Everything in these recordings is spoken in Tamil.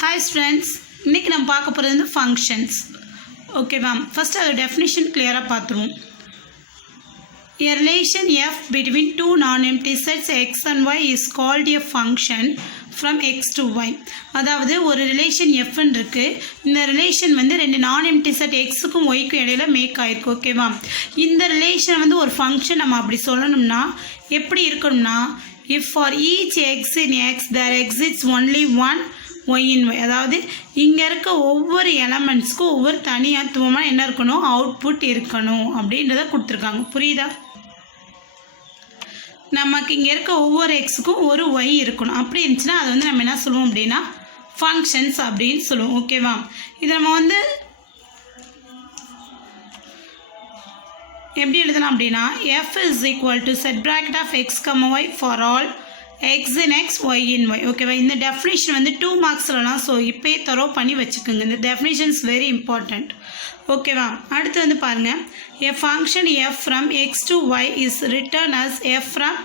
Hi friends, இன்னைக்கு நம்ம பார்க்க போறது வந்து functions. ஓகேவா? ஃபர்ஸ்ட் அதோட டெஃபினிஷன் கிளியரா பார்த்துருவோம். A relation f between two non-empty sets x and y is called a function from x to y. அதாவது ஒரு ரிலேஷன் f இருக்கு. இந்த ரிலேஷன் வந்து ரெண்டு நான்-empty set x-க்கும் y-க்கும் இடையில மேக் ஆயிருக்கு. ஓகேவா? இந்த ரிலேஷன் வந்து ஒரு ஃபங்க்ஷன் நம்ம அப்படி சொல்லணும்னா எப்படி இருக்கணும்னா if for each x in x there exists only one y in y, அதாவது இங்கே இருக்க ஒவ்வொரு எலமெண்ட்ஸ்க்கும் ஒவ்வொரு தனித்துவமாக என்ன இருக்கணும், அவுட்புட் இருக்கணும் அப்படின்றத கொடுத்துருக்காங்க. புரியுதா? நமக்கு இங்கே இருக்க ஒவ்வொரு எக்ஸுக்கும் ஒரு ஒய் இருக்கணும். அப்படி இருந்துச்சுன்னா அது வந்து நம்ம என்ன சொல்லுவோம் அப்படின்னா ஃபங்க்ஷன்ஸ் அப்படின்னு சொல்லுவோம். ஓகேவா? இது நம்ம வந்து எப்படி எழுதலாம் அப்படின்னா f is equal to set bracket of x, y for all x in x, y in y. ஓகேவா? இந்த டெஃபினிஷன் வந்து 2 மார்க்ஸ்லாம். ஸோ இப்போயே தரோ பண்ணி வச்சுக்கோங்க. இந்த டெஃபினிஷன் இஸ் வெரி இம்பார்ட்டண்ட். ஓகேவா? அடுத்து வந்து பாருங்கள், a function f from x to y is written as f from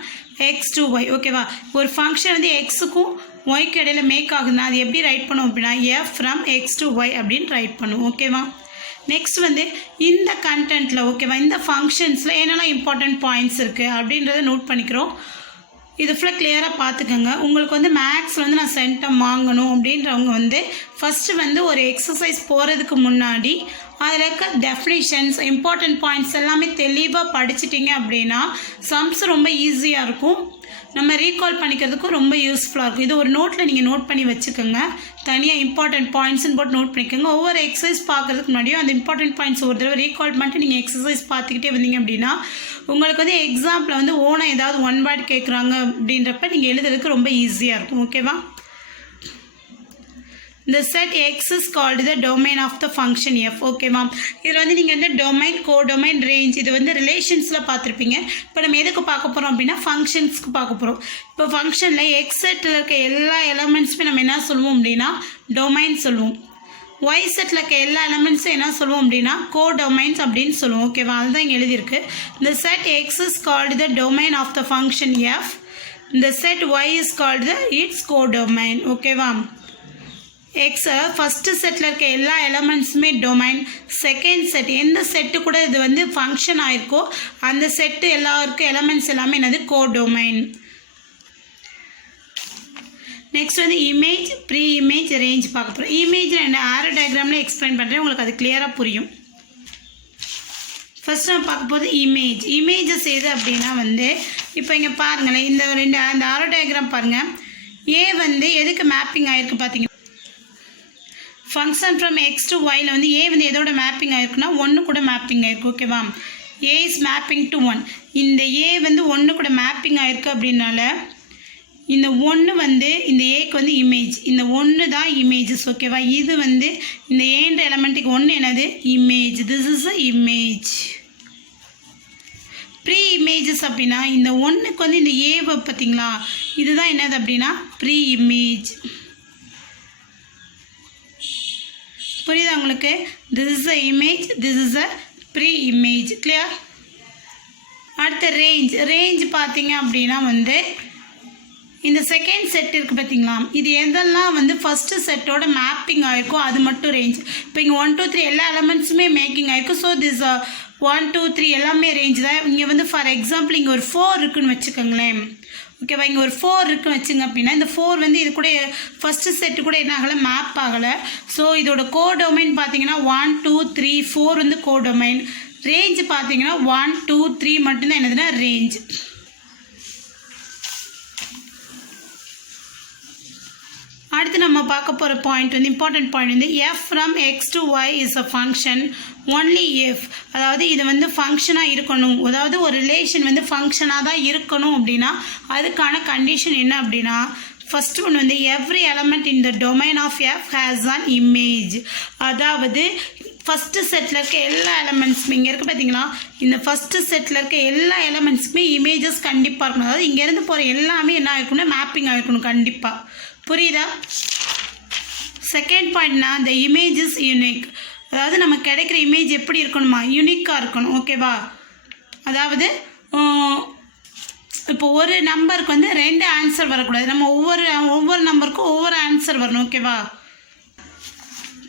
x to y. ஓகேவா? ஒரு ஃபங்க்ஷன் வந்து எக்ஸுக்கும் ஒய்க்கு இடையில மேக் ஆகுதுன்னா அது எப்படி ரைட் பண்ணுவோம் அப்படின்னா f from x to y அப்படின்னு ரைட் பண்ணுவோம். ஓகேவா? நெக்ஸ்ட் வந்து இந்த கண்டென்ட்டில் ஓகேவா இந்த ஃபங்க்ஷன்ஸில் என்னெல்லாம் இம்பார்ட்டண்ட் பாயிண்ட்ஸ் இருக்குது அப்படின்றத நோட் பண்ணிக்கிறோம். இது ஃபுல்லாக கிளியராக பார்த்துக்கோங்க. உங்களுக்கு வந்து மேக்ஸில் வந்து நான் சென்டம் வாங்கணும் அப்படின்றவங்க வந்து ஃபஸ்ட்டு வந்து ஒரு எக்ஸசைஸ் போகிறதுக்கு முன்னாடி அதில் இருக்க டெஃபினிஷன்ஸ் இம்பார்ட்டண்ட் பாயிண்ட்ஸ் எல்லாமே தெளிவாக படிச்சிட்டிங்க அப்படின்னா சம்ஸ் ரொம்ப ஈஸியாக இருக்கும். நம்ம ரீகால் பண்ணிக்கிறதுக்கும் ரொம்ப யூஸ்ஃபுல்லாக இருக்கும். இது ஒரு நோட்டில் நீங்கள் நோட் பண்ணி வச்சுக்கோங்க. தனியாக இம்பார்ட்டண்ட் பாயிண்ட்ஸ்ன்னு போட்டு நோட் பண்ணிக்கோங்க. ஒவ்வொரு எக்ஸசைஸ் பார்க்குறதுக்கு முன்னாடியும் அந்த இம்பார்ட்டண்ட் பாயிண்ட்ஸ் ஒரு தடவை ரீகால் பண்ணிட்டு நீங்கள் எக்ஸசைஸ் பார்த்துக்கிட்டே வந்தீங்க அப்படின்னா உங்களுக்கு வந்து எக்ஸாம்பிள் வந்து ஓனாக ஏதாவது ஒன் வேர்ட் கேட்குறாங்க அப்படின்றப்ப நீங்கள் எழுதுறதுக்கு ரொம்ப ஈஸியாக இருக்கும். ஓகேவா? இந்த set X is called the domain of the function F. ஓகேவா? இதில் வந்து நீங்கள் வந்து டொமைன், கோடொமைன், ரேஞ்ச் இது வந்து ரிலேஷன்ஸில் பார்த்துருப்பீங்க. இப்போ நம்ம எதுக்கு பார்க்க போகிறோம் அப்படின்னா ஃபங்க்ஷன்ஸ்க்கு பார்க்க போகிறோம். இப்போ ஃபங்க்ஷனில் எக்ஸ் செட்டில் இருக்க எல்லா எலமெண்ட்ஸுமே நம்ம என்ன சொல்லுவோம் அப்படின்னா டொமைன் சொல்லுவோம். ஒய் செட்டில் இருக்க எல்லா எலமெண்ட்ஸும் என்ன சொல்லுவோம் அப்படின்னா கோடொமைன்ஸ் அப்படின்னு சொல்லுவோம். ஓகேவா? அதுதான் இங்கே எழுதியிருக்கு. இந்த set X is called the domain of the function F. இந்த set Y is called the its codomain. ஓகேவா? எக்ஸை ஃபஸ்ட்டு செட்டில் இருக்க எல்லா எலமெண்ட்ஸுமே டொமைன். செகண்ட் செட் எந்த செட்டு கூட இது வந்து ஃபங்க்ஷன் ஆகிருக்கோ அந்த செட்டு எல்லாருக்கும் எலமெண்ட்ஸ் எல்லாமே என்னது கோடொமைன். நெக்ஸ்ட் வந்து இமேஜ், ப்ரீ இமேஜ், ரேஞ்ச் பார்க்க போகிறோம். இமேஜ் ரெண்டு ஆரோ டயக்ராமில் எக்ஸ்பிளைன் பண்ணுறேன், உங்களுக்கு அது கிளியராக புரியும். ஃபஸ்ட் நம்ம பார்க்க போது இமேஜ். இமேஜஸ் எது அப்படின்னா வந்து இப்போ இங்கே பாருங்களேன், இந்த ரெண்டு அந்த ஆரோ டயக்ராம் பாருங்கள். ஏ வந்து எதுக்கு மேப்பிங் ஆகிருக்கு பார்த்தீங்கன்னா ஃபங்க்ஷன் ஃப்ரம் எக்ஸ் டு ஒயில் வந்து ஏ வந்து எதோட மேப்பிங் ஆகிருக்குன்னா 1 கூட மேப்பிங் ஆகிருக்கு. ஓகேவா? ஏ இஸ் மேப்பிங் டு 1. இந்த ஏ வந்து 1 கூட மேப்பிங் ஆகிருக்கு அப்படின்னால இந்த 1 வந்து இந்த ஏக்கு வந்து இமேஜ். இந்த 1 தான் இமேஜஸ். ஓகேவா? இது வந்து இந்த ஏன்ற எலமெண்ட்டுக்கு 1 என்னது image. This is a image. Pre images அப்படின்னா இந்த 1க்கு வந்து இந்த ஏவை பார்த்தீங்களா இதுதான் என்னது அப்படின்னா ப்ரீ இமேஜ். புரியுதா உங்களுக்கு? This is a image, this is a pre image. Clear? அடுத்த ரேஞ்ச். ரேஞ்ச் பார்த்தீங்க அப்படின்னா வந்து இந்த செகண்ட் செட் இருக்குது பார்த்தீங்களா, இது எதெல்லாம் வந்து ஃபஸ்ட்டு செட்டோட மேப்பிங் ஆகிருக்கோ அது மட்டும் ரேஞ்ச். இப்போ இங்கே 1 2 3 எல்லா எலமெண்ட்ஸுமே மேக்கிங் ஆகிருக்கும். ஸோ திஸ் 1 2 3 எல்லாமே ரேஞ்ச் தான். இங்கே வந்து ஃபார் எக்ஸாம்பிள் இங்கே ஒரு 4 இருக்குதுன்னு வச்சுக்கோங்களேன். ஓகேவா? இங்கே ஒரு 4 இருக்குன்னு வச்சுங்க அப்படின்னா இந்த 4 வந்து இது கூட ஃபஸ்ட்டு செட்டு கூட என்ன ஆகலை, மேப் ஆகலை. ஸோ இதோட கோடொமைன் பார்த்தீங்கன்னா 1 2 3 4 வந்து கோடொமைன். ரேஞ்ச் பார்த்தீங்கன்னா 1 2 3 மட்டும்தான் என்னதுன்னா ரேஞ்ச். அடுத்து நம்ம பார்க்க போகிற பாயிண்ட் வந்து இம்பார்ட்டன்ட் பாயிண்ட் வந்து F from X to Y is a function only F. அதாவது இது வந்து ஃபங்க்ஷனாக இருக்கணும், அதாவது ஒரு ரிலேஷன் வந்து ஃபங்க்ஷனாக தான் இருக்கணும் அப்படின்னா அதுக்கான கண்டிஷன் என்ன அப்படின்னா ஃபர்ஸ்ட் ஒன் வந்து every element in the domain of F has an image. அதாவது ஃபஸ்ட்டு செட்டில் இருக்க எல்லா எலமெண்ட்ஸுமே இங்கே இருக்குது பார்த்தீங்களா, இந்த ஃபஸ்ட்டு செட்டில் இருக்க எல்லா எலமெண்ட்ஸுமே இமேஜஸ் கண்டிப்பாக இருக்கணும். அதாவது இங்கேருந்து போகிற எல்லாமே என்ன ஆகிருக்கணும், மேப்பிங் ஆகிருக்கணும் கண்டிப்பாக. புரியுதா? செகண்ட் பாயிண்ட்னா த இமேஜ் இஸ் யூனிக். அதாவது நமக்கு கிடைக்கிற இமேஜ் எப்படி இருக்கணுமா, யூனிக்காக இருக்கணும். ஓகேவா? அதாவது இப்போ ஒரு நம்பருக்கு வந்து 2 ஆன்சர் வரக்கூடாது. நம்ம ஒவ்வொரு நம்பருக்கும் ஒவ்வொரு ஆன்சர் வரணும். ஓகேவா?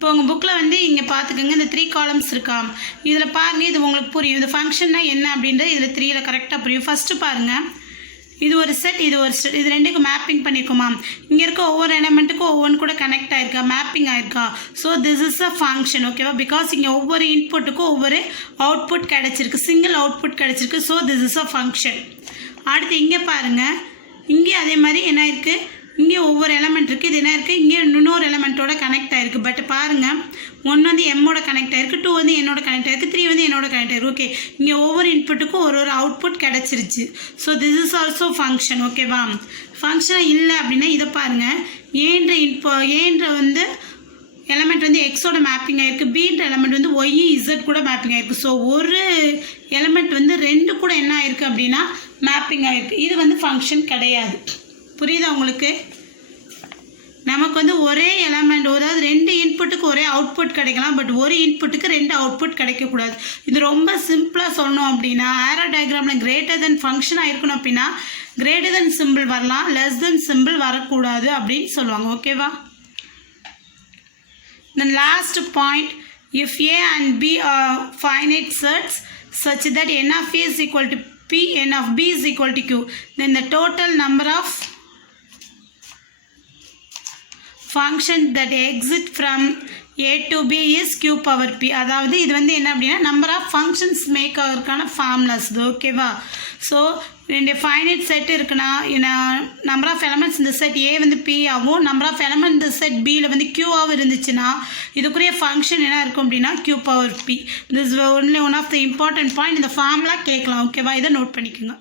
இப்போ உங்கள் புக்கில் வந்து இங்கே பார்த்துக்கோங்க, இந்த 3 காலம்ஸ் இருக்கா, இதில் பாருங்கள், இது உங்களுக்கு புரியும். இந்த ஃபங்க்ஷன்னா என்ன அப்படின்றது இதில் 3ல கரெக்டாக புரியும். ஃபஸ்ட்டு பாருங்கள், இது ஒரு செட், இது ஒரு செட், இது ரெண்டுக்கு மேப்பிங் பண்ணியிருக்கோமா, இங்கே இருக்க ஒவ்வொரு எலமெண்ட்டுக்கும் ஒவ்வொன்று கூட கனெக்ட் ஆகிருக்கா, மேப்பிங் ஆகிருக்கா. So this is a function. ஓகேவா, பிகாஸ் இங்கே ஒவ்வொரு இன்புட்டுக்கும் ஒவ்வொரு அவுட்புட் கிடச்சிருக்கு, சிங்கிள் அவுட்புட் கிடச்சிருக்கு. So this is a function. அடுத்து இங்கே பாருங்கள், இங்கே அதே மாதிரி என்ன இருக்குது, இங்கே ஒவ்வொரு எலமெண்ட் இருக்குது, இது என்ன இருக்குது, இங்கே இன்னொரு எலமெண்ட்டோட கனெக்ட் ஆகிருக்கு. பட் பாருங்கள், 1 வந்து எம்மோட கனெக்ட் ஆகிருக்கு, 2 வந்து என்னோட கனெக்ட் ஆகிருக்கு, 3 வந்து என்னோட கனெக்ட் ஆகிருக்கு. ஓகே, இங்கே ஒவ்வொரு இன்புட்டுக்கும் ஒரு அவுட்புட் கிடச்சிருச்சு. So this is also function. ஓகேவா, ஃபங்க்ஷனாக இல்லை அப்படின்னா இதை பாருங்கள், ஏன்ற வந்து எலமெண்ட் வந்து எக்ஸோட மேப்பிங் ஆகிருக்கு, பீன்ற எலமெண்ட் வந்து ஒய் இசட் கூட மேப்பிங் ஆகிருக்கு. ஸோ ஒரு எலமெண்ட் வந்து 2 கூட என்ன ஆகிருக்கு அப்படின்னா மேப்பிங் ஆகிருக்கு. இது வந்து ஃபங்க்ஷன் கிடையாது. புரியுதா உங்களுக்கு? நமக்கு வந்து ஒரே எலமெண்ட், அதாவது 2 இன்புட்டுக்கு ஒரே அவுட்புட் கிடைக்கலாம், பட் ஒரு இன்புட்டுக்கு 2 அவுட்புட் கிடைக்கக்கூடாது. இது ரொம்ப சிம்பிளாக சொல்லணும் அப்படின்னா, ஆரோ டயக்ராமில் கிரேட்டர் தென் ஃபங்க்ஷனாக இருக்கணும் அப்படின்னா கிரேட்டர் தென் சிம்பிள் வரலாம், லெஸ் தென் சிம்பிள் வரக்கூடாது அப்படின்னு சொல்லுவாங்க. ஓகேவா? The last point, if A and B are finite sets such that n of A is equal to P, n of B is equal to Q, then the total number of functions that exit from A to B is Q power P. அதாவது இது வந்து என்ன அப்படின்னா நம்பர் ஆஃப் ஃபங்க்ஷன்ஸ் மேக் ஆகிறதுக்கான ஃபார்முலாஸ் இது. ஓகேவா? ஸோ 2 ஃபைனைட் செட் இருக்குன்னா நம்பர் ஆஃப் எலமெண்ட்ஸ் இந்த செட் ஏ வந்து பி ஆகும், நம்பர் ஆஃப் எலமெண்ட் இந்த செட் பியில் வந்து கியூவாகவும் இருந்துச்சுன்னா இதுக்குரிய ஃபங்க்ஷன் என்ன இருக்கும் அப்படின்னா Q power P. This only one of the important point. இந்த ஃபார்முலா கேட்கலாம். ஓகேவா? இதை நோட் பண்ணிக்கோங்க.